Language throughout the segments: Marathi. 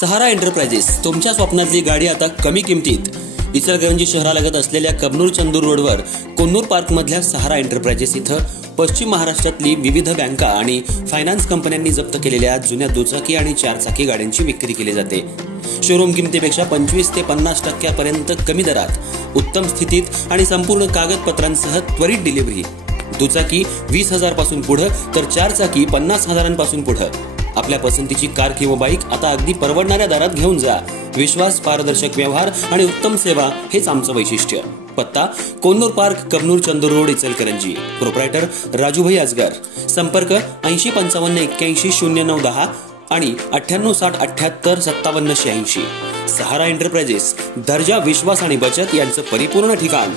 सहारा एंटरप्राइजेस तुमच्या स्वप्नातली गाडी आता कमी किमतीत। इचलकरंजी शहरालगत असलेल्या कबनूर चंदूर रोडवर कोन्नूर पार्क मधल्या सहारा एंटरप्राइजेस इथं पश्चिम महाराष्ट्रातली विविध बँका आणि फायनान्स कंपन्यांनी जप्त केलेल्या जुन्या दुचाकी आणि चारचाकी गाड्यांची विक्री केली जाते। शोरूम किमतीपेक्षा 25 ते 50% पर्यंत कमी दरात उत्तम स्थितीत आणि संपूर्ण कागदपत्रांसह त्वरित डिलिव्हरी। दुचाकी 20,000 पासून पुढे तर चारचाकी 50,000 पासून पुढे। आपल्या पसंतीची कार किंवा बाईक आता अगदी परवडणाऱ्या दरात घेऊन जा। विश्वास, पारदर्शक व्यवहार आणि उत्तम सेवा हेच आमचं वैशिष्ट्य। पत्ता Konnur park, Kabnoor Chandur road, Ichalkaranji. Proprietor Rajubhai Ajgar. संपर्क 8055810910 आणि 9860785786। सहारा एंटरप्राइजेस, दर्जा, विश्वास आणि बचत यांचं परिपूर्ण ठिकाण।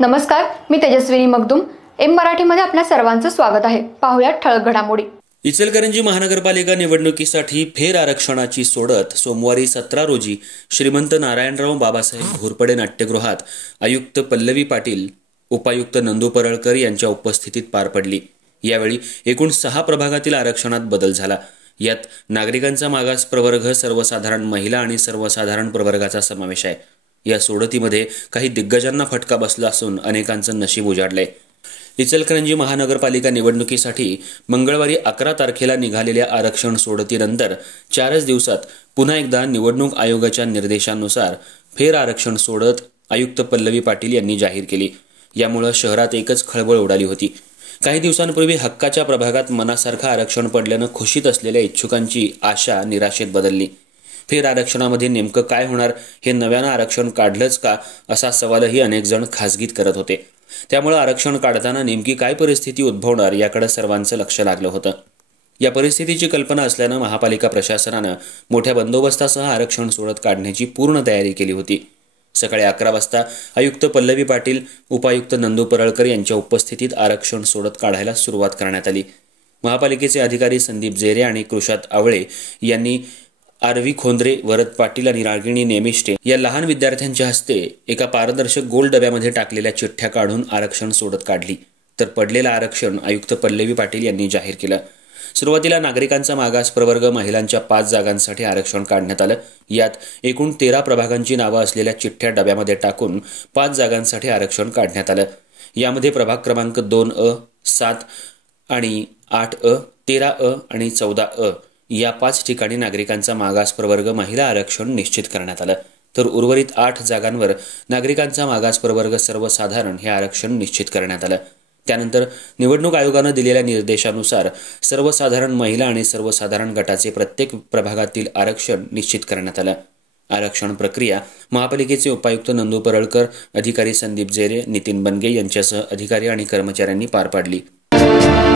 नमस्कार, मी तेजस्विनी मगदूम। एम मराठीमध्ये आपल्या सर्वांचं स्वागत आहे। पाहूया ठळक घडामोडी। इचलकरंजी महानगरपालिका निवडणुकीसाठी फेर आरक्षणाची सोडत सोमवारी 17 रोजी श्रीमंत नारायणराव बाबासाहेब घोरपडे नाट्यगृहात आयुक्त पल्लवी पाटील, उपायुक्त नंदू परळकर यांच्या उपस्थितीत पार पडली। यावेळी एकूण 6 प्रभागातील आरक्षणात बदल झाला। यात नागरिकांचा मागास प्रवर्ग, सर्वसाधारण महिला आणि सर्वसाधारण प्रवर्गाचा समावेश आहे। या सोडतीमध्ये काही दिग्गजांना फटका बसला असून अनेकांचं नशीब उजाडलंय। इचलकरंजी महानगरपालिका निवडणुकीसाठी मंगळवारी 11 तारखेला निघालेल्या आरक्षण सोडतीनंतर 4 दिवसात पुन्हा एकदा निवडणूक आयोगाच्या निर्देशानुसार फेर आरक्षण सोडत आयुक्त पल्लवी पाटील यांनी जाहीर केली। यामुळे शहरात एकच खळबळ उडाली होती। काही दिवसांपूर्वी हक्काच्या प्रभागात मनासारखं आरक्षण पडल्यानं खुशीत असलेल्या इच्छुकांची आशा निराशेत बदलली। फेर आरक्षणामध्ये नेमकं काय होणार, हे नव्यानं आरक्षण काढलंच का, असा सवालही अनेक जण खासगीत करत होते। त्यामुळे आरक्षण काढताना नेमकी काय परिस्थिती उद्भवणार याकडे सर्वांचं लक्ष लागलं होतं। या परिस्थितीची कल्पना असल्यानं महापालिका प्रशासनानं मोठ्या बंदोबस्तासह आरक्षण सोडत काढण्याची पूर्ण तयारी केली होती। सकाळी 11 वाजता आयुक्त पल्लवी पाटील, उपायुक्त नंदू परळकर यांच्या उपस्थितीत आरक्षण सोडत काढायला सुरुवात करण्यात आली। महापालिकेचे अधिकारी संदीप जेरे आणि कृषात आवळे यांनी आरवी खोंद्रे, वरद पाटील आणि रागिणी नेमिष्टे या लहान विद्यार्थ्यांच्या हस्ते एका पारदर्शक गोल डब्यामध्ये टाकलेल्या चिठ्ठ्या काढून आरक्षण सोडत काढली। तर पडलेलं आरक्षण आयुक्त पल्लवी पाटील यांनी जाहीर केलं। सुरुवातीला नागरिकांचा मागास प्रवर्ग, महिलांच्या 5 जागांसाठी आरक्षण काढण्यात आलं। यात एकूण 13 प्रभागांची नावं असलेल्या चिठ्ठ्या डब्यामध्ये टाकून 5 जागांसाठी आरक्षण काढण्यात आलं। यामध्ये प्रभाग क्रमांक 2A, 7 आणि 8A, 13A आणि 14A या 5 ठिकाणी नागरिकांचा मागास प्रवर्ग, महिला आरक्षण निश्चित करण्यात आलं। तर उर्वरित 8 जागांवर नागरिकांचा मागास प्रवर्ग, सर्वसाधारण हे आरक्षण निश्चित करण्यात आलं। त्यानंतर निवडणूक आयोगानं दिलेल्या निर्देशानुसार सर्वसाधारण महिला आणि सर्वसाधारण गटाचे प्रत्येक प्रभागातील आरक्षण निश्चित करण्यात आलं। आरक्षण प्रक्रिया महापालिकेचे उपायुक्त नंदू परळकर, अधिकारी संदीप जेरे, नितीन बनगे यांच्यासह अधिकारी आणि कर्मचाऱ्यांनी पार पाडली।